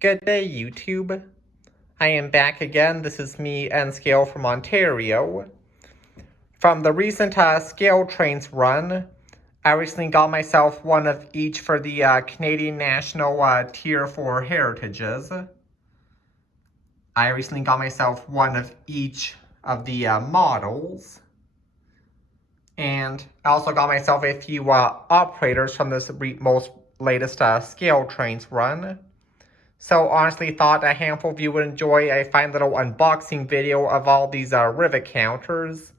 Good day, YouTube. I am back again. This is me, N-Scale from Ontario. From the recent Scaletrains run, I recently got myself one of each for the Canadian National Tier 4 Heritages. I recently got myself one of each of the models. And I also got myself a few operators from this most latest Scaletrains run. So honestly thought a handful of you would enjoy a fine little unboxing video of all these rivet counters,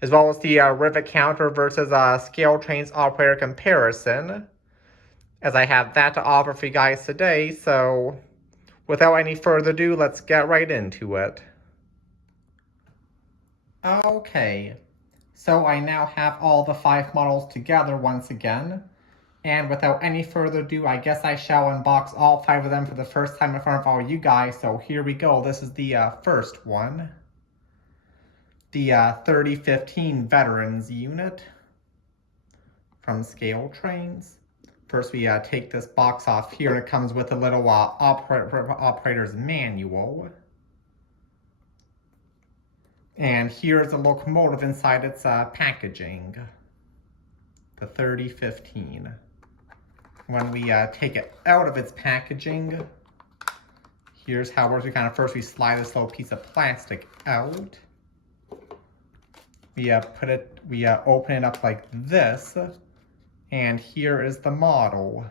as well as the rivet counter versus Scaletrains operator comparison, as I have that to offer for you guys today. So without any further ado, let's get right into it. Okay, so I now have all the 5 models together once again. And without any further ado, I guess I shall unbox all 5 of them for the first time in front of all you guys. So here we go. This is the first one. The 3015 Veterans Unit from Scaletrains. First we take this box off here, and it comes with a little operator's manual. And here's a locomotive inside its packaging. The 3015. When we take it out of its packaging, here's how it works. We slide this little piece of plastic out. We open it up like this, and here is the model.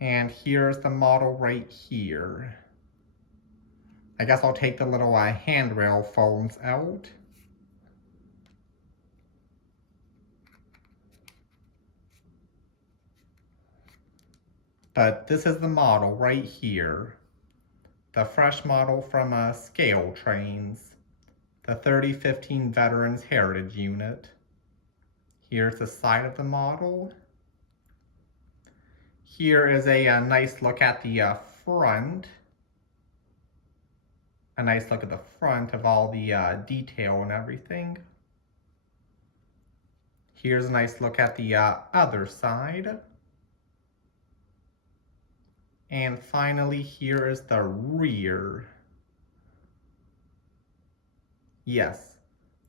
And here's the model right here. I guess I'll take the little handrail foams out. But this is the model right here. The fresh model from Scaletrains. The 3015 Veterans Heritage Unit. Here's the side of the model. Here is a nice look at the front. A nice look at the front of all the detail and everything. Here's a nice look at the other side. And finally, here is the rear. Yes,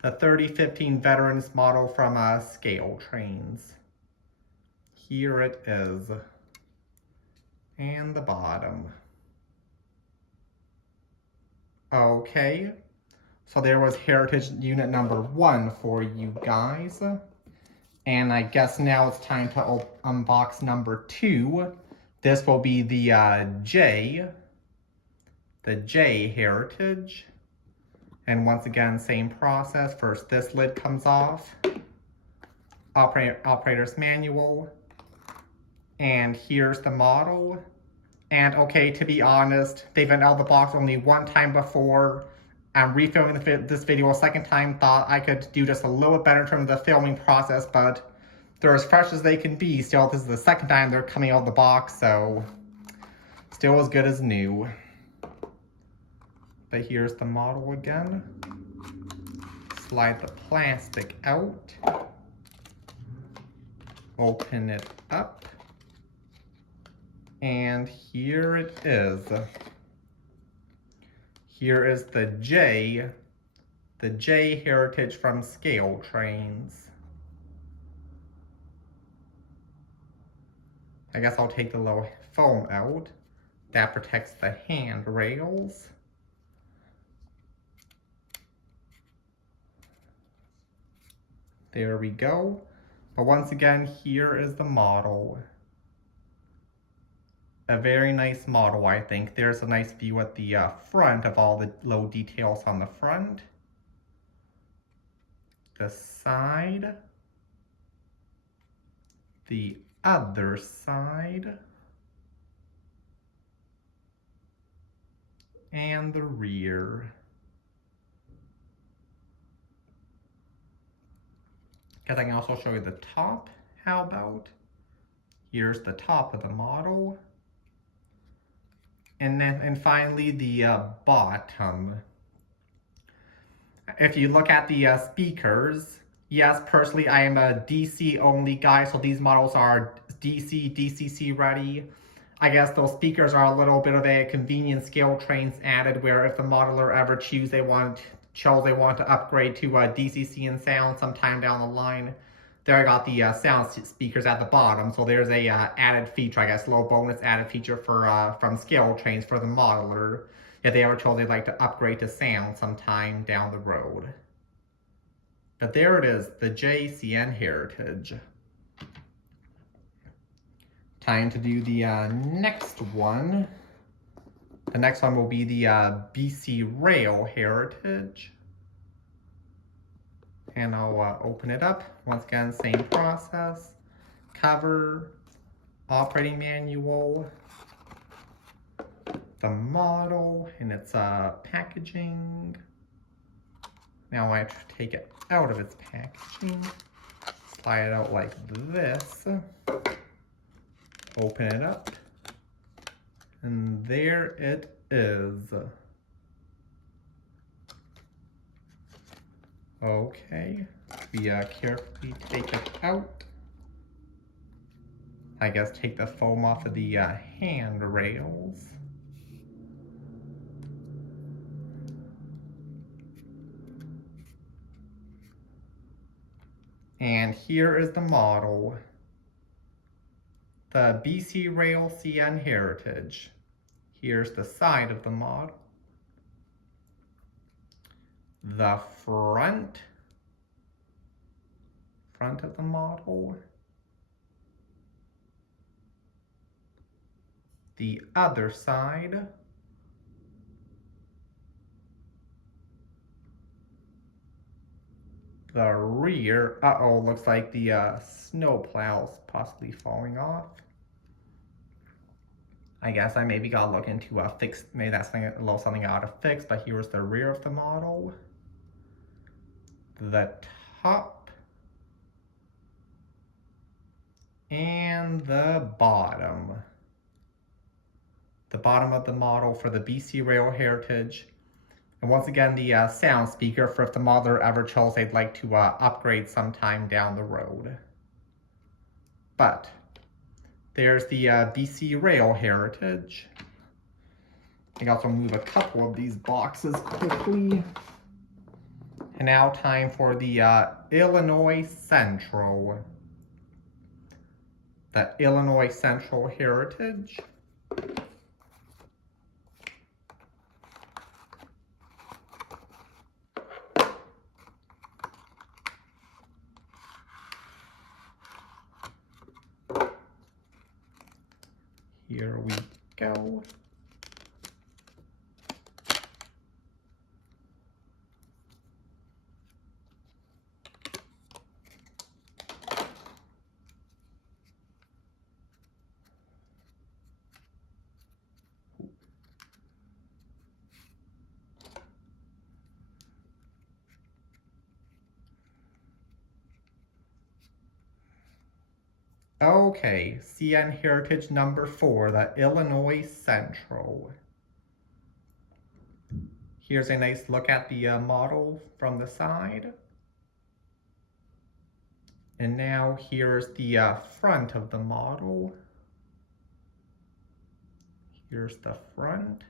the 3015 Veterans model from Scaletrains. Here it is. And the bottom. Okay, so there was Heritage Unit number 1 for you guys. And I guess now it's time to unbox number 2. This will be the J Heritage. And once again, same process. First, this lid comes off. Operator's manual. And here's the model. And okay, to be honest, they've been out of the box only one time before. I'm refilming this video a second time. Thought I could do just a little bit better in terms of the filming process, but they're as fresh as they can be. Still, this is the second time they're coming out of the box, so still as good as new. But here's the model again. Slide the plastic out. Open it up. And here it is. Here is the J Heritage from Scaletrains. I guess I'll take the little foam out. That protects the handrails. There we go. But once again, here is the model. A very nice model, I think. There's a nice view at the front of all the low details on the front. The side. The other side. And the rear. Because I can also show you the top. How about? Here's the top of the model. And finally the bottom. If you look at the speakers, yes, personally I am a DC only guy, so these models are DC, DCC ready. I guess those speakers are a little bit of a convenient Scaletrains added, where if the modeler ever chose they want to upgrade to DCC and sound sometime down the line, there I got the sound speakers at the bottom. So there's a added feature, I guess, little bonus added feature for from Scaletrains for the modeler if they ever chose they'd like to upgrade to sound sometime down the road. But there it is, the CN Heritage. Time to do the next one. The next one will be the BC Rail Heritage. And I'll open it up. Once again, same process. Cover, operating manual, the model, and its packaging. Now I have to take it out of its packaging. Slide it out like this. Open it up, and there it is. Okay, we carefully take it out. I guess take the foam off of the handrails. And here is the model. The BC Rail CN Heritage. Here's the side of the model. The front of the model. The other side. The rear. Uh-oh, looks like the snow plow's possibly falling off. I guess I maybe gotta look into fix. Maybe that's a little something I ought to fix. But here's the rear of the model. The top. And the bottom. The bottom of the model for the BC Rail Heritage. And once again, the sound speaker for if the modeler ever chose they'd like to upgrade sometime down the road. But there's the BC Rail Heritage. I can also move a couple of these boxes quickly. And now time for the Illinois Central. The Illinois Central Heritage. Here we go. Okay, CN Heritage number 4, the Illinois Central. Here's a nice look at the model from the side. And now here's the front of the model. Here's the front.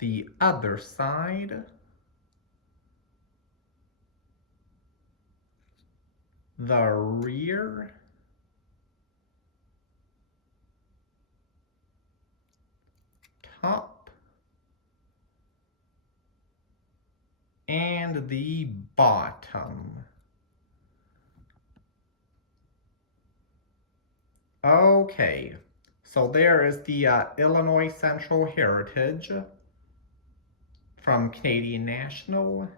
The other side. The rear. Top. And the bottom. Okay, so there is the Illinois Central Heritage from Canadian National.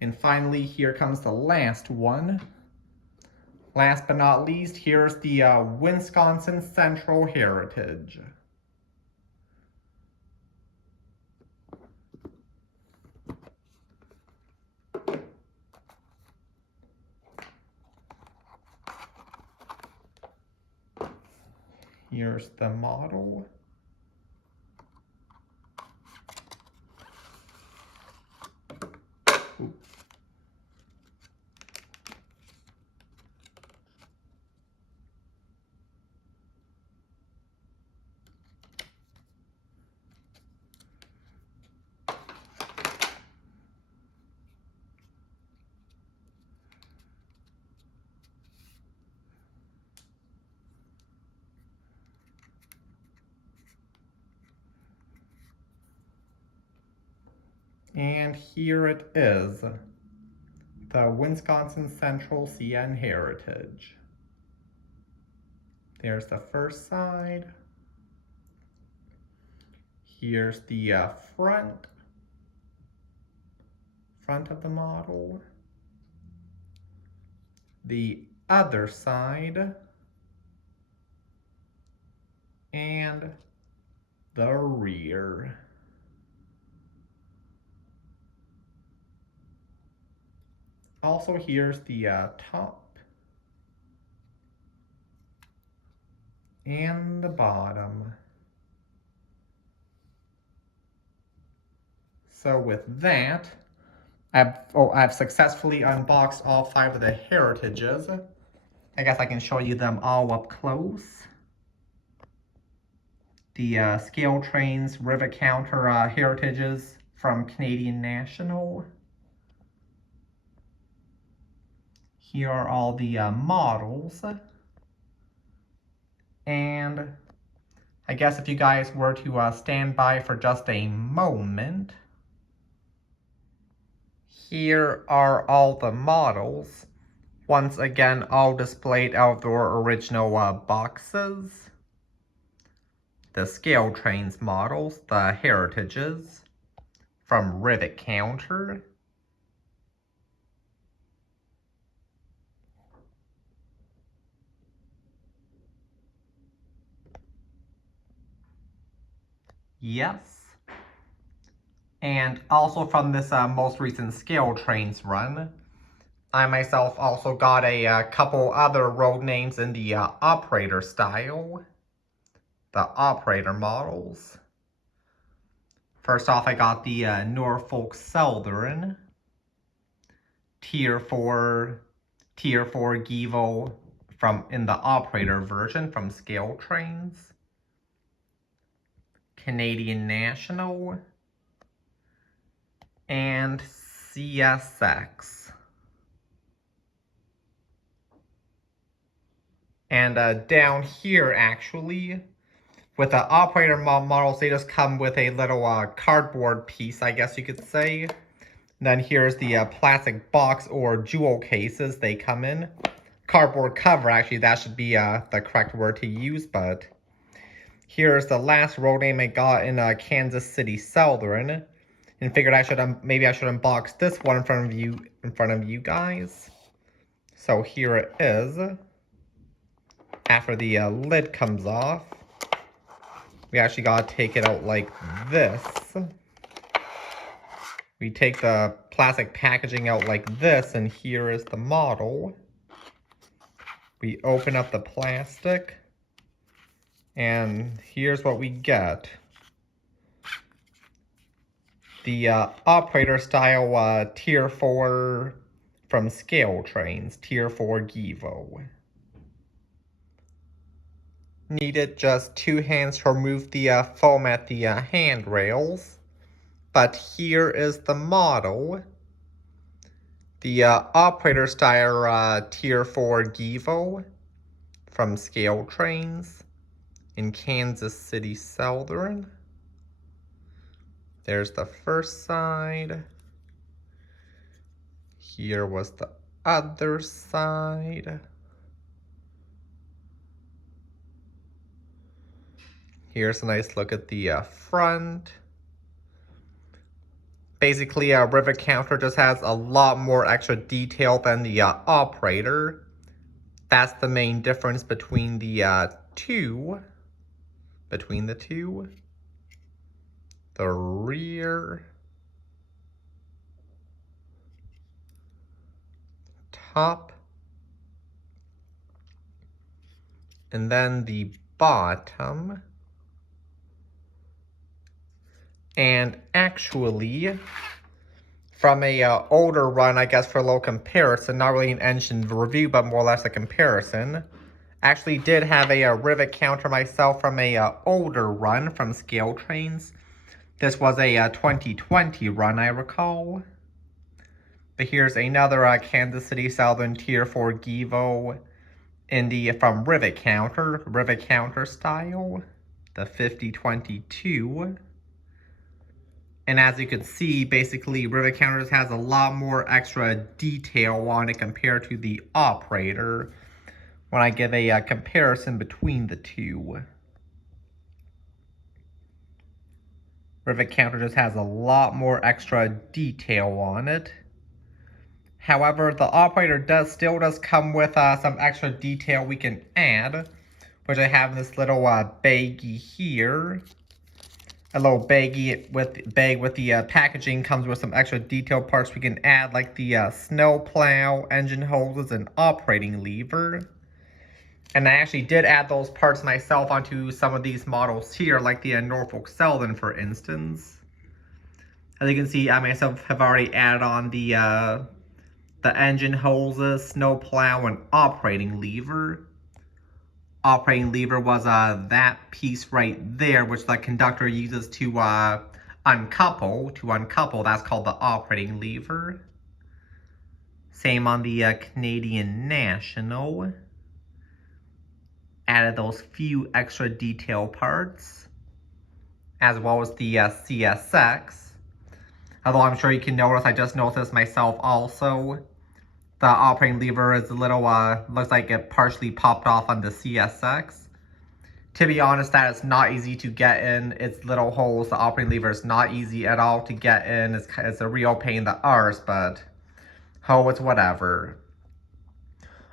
And finally, here comes the last one. Last but not least, here's the Wisconsin Central Heritage. Here's the model. Oops. And here it is, the Wisconsin Central CN Heritage. There's the first side. Here's the front of the model. The other side. And the rear. Also, here's the top and the bottom. So with that, I've successfully unboxed all 5 of the heritages. I guess I can show you them all up close. The Scaletrains Rivet Counter heritages from Canadian National. Here are all the models. And I guess if you guys were to stand by for just a moment, here are all the models. Once again, all displayed out of their original boxes. The Scaletrains models, the heritages from Rivet Counter. Yes. And also from this most recent Scaletrains run, I myself also got a couple other road names in the operator style. The operator models. First off, I got the Norfolk Southern Tier 4 Gevo in the operator version from Scaletrains. Canadian National. And CSX. And down here, actually, with the operator models, they just come with a little cardboard piece, I guess you could say. And then here's the plastic box or jewel cases they come in. Cardboard cover, actually, that should be the correct word to use, but here's the last road name I got in Kansas City Southern. And figured maybe I should unbox this one in front of you guys. So here it is. After the lid comes off, we actually gotta take it out like this. We take the plastic packaging out like this, and here is the model. We open up the plastic, and here's what we get. The operator style Tier 4 from Scaletrains, Tier 4 Gevo. Needed just 2 hands to remove the foam at the handrails. But here is the model. The operator style Tier 4 Gevo from Scaletrains in Kansas City Southern. There's the first side. Here was the other side. Here's a nice look at the front. Basically, Rivet Counter just has a lot more extra detail than the operator. That's the main difference between the two. The rear, top, and then the bottom. And actually, from a older run, I guess for a little comparison, not really an engine review, but more or less a comparison, actually did have a Rivet Counter myself from a older run from Scaletrains. This was a 2020 run, I recall. But here's another Kansas City Southern Tier 4 Gevo from Rivet Counter style, the 5022. And as you can see, basically, Rivet Counter just has a lot more extra detail on it compared to the operator when I give a comparison between the two. Rivet Counter just has a lot more extra detail on it. However, the operator still does come with some extra detail we can add, which I have in this little baggie here. A little baggie bag with the packaging comes with some extra detailed parts we can add, like the snow plow, engine hoses, and operating lever. And I actually did add those parts myself onto some of these models here, like the Norfolk Southern, for instance. As you can see, I myself have already added on the engine hoses, snow plow, and operating lever. Operating lever was that piece right there, which the conductor uses to uncouple. That's called the operating lever. Same on the Canadian National. Added those few extra detail parts, as well as the CSX. Although I'm sure you can notice, I just noticed this myself also. The operating lever is a little, looks like it partially popped off on the CSX. To be honest, that is not easy to get in its little holes. The operating lever is not easy at all to get in. It's a real pain in the arse, but oh, it's whatever.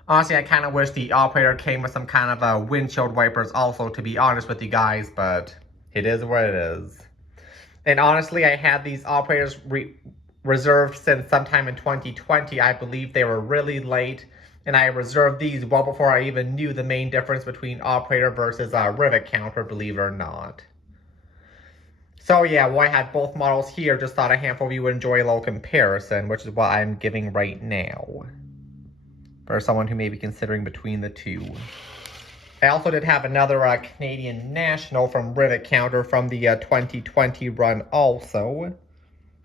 Honestly, I kind of wish the operator came with some kind of windshield wipers also, to be honest with you guys, but it is what it is. And honestly, I had these operators reserved since sometime in 2020. I believe they were really late, and I reserved these well before I even knew the main difference between operator versus rivet counter, believe it or not. So yeah, well, I had both models here. Just thought a handful of you would enjoy a little comparison, which is what I'm giving right now, for someone who may be considering between the two. I also did have another Canadian National from Rivet Counter from the 2020 run also.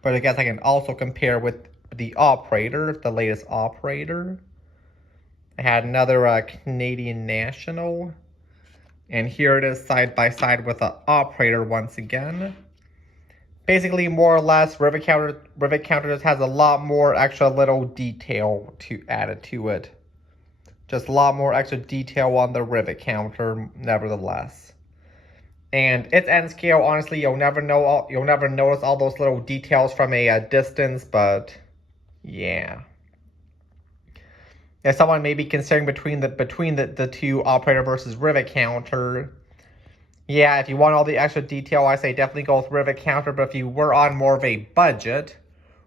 But I guess I can also compare with the operator, the latest operator. I had another Canadian National. And here it is side by side with the operator once again. Basically, more or less, Rivet Counter just has a lot more extra little detail added to it. Just a lot more extra detail on the Rivet Counter, nevertheless. And its end scale, honestly, you'll never notice all those little details from a distance, but yeah. If someone may be considering between the two, operator versus Rivet Counter, yeah, if you want all the extra detail, I say definitely go with Rivet Counter. But if you were on more of a budget,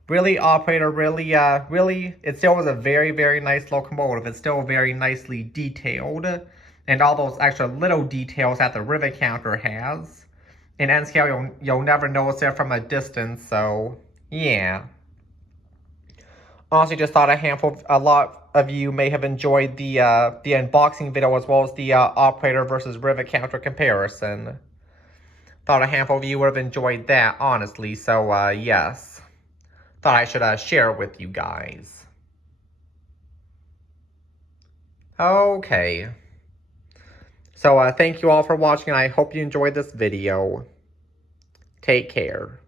really, operator, really, it still was a very, very nice locomotive. It's still very nicely detailed. And all those extra little details that the Rivet Counter has. In end scale, you'll never notice it from a distance, so yeah. Honestly, just thought a lot of you may have enjoyed the unboxing video, as well as the operator versus Rivet Counter comparison. Thought a handful of you would have enjoyed that, honestly, so yes. Thought I should share it with you guys. Okay. So thank you all for watching, and I hope you enjoyed this video. Take care.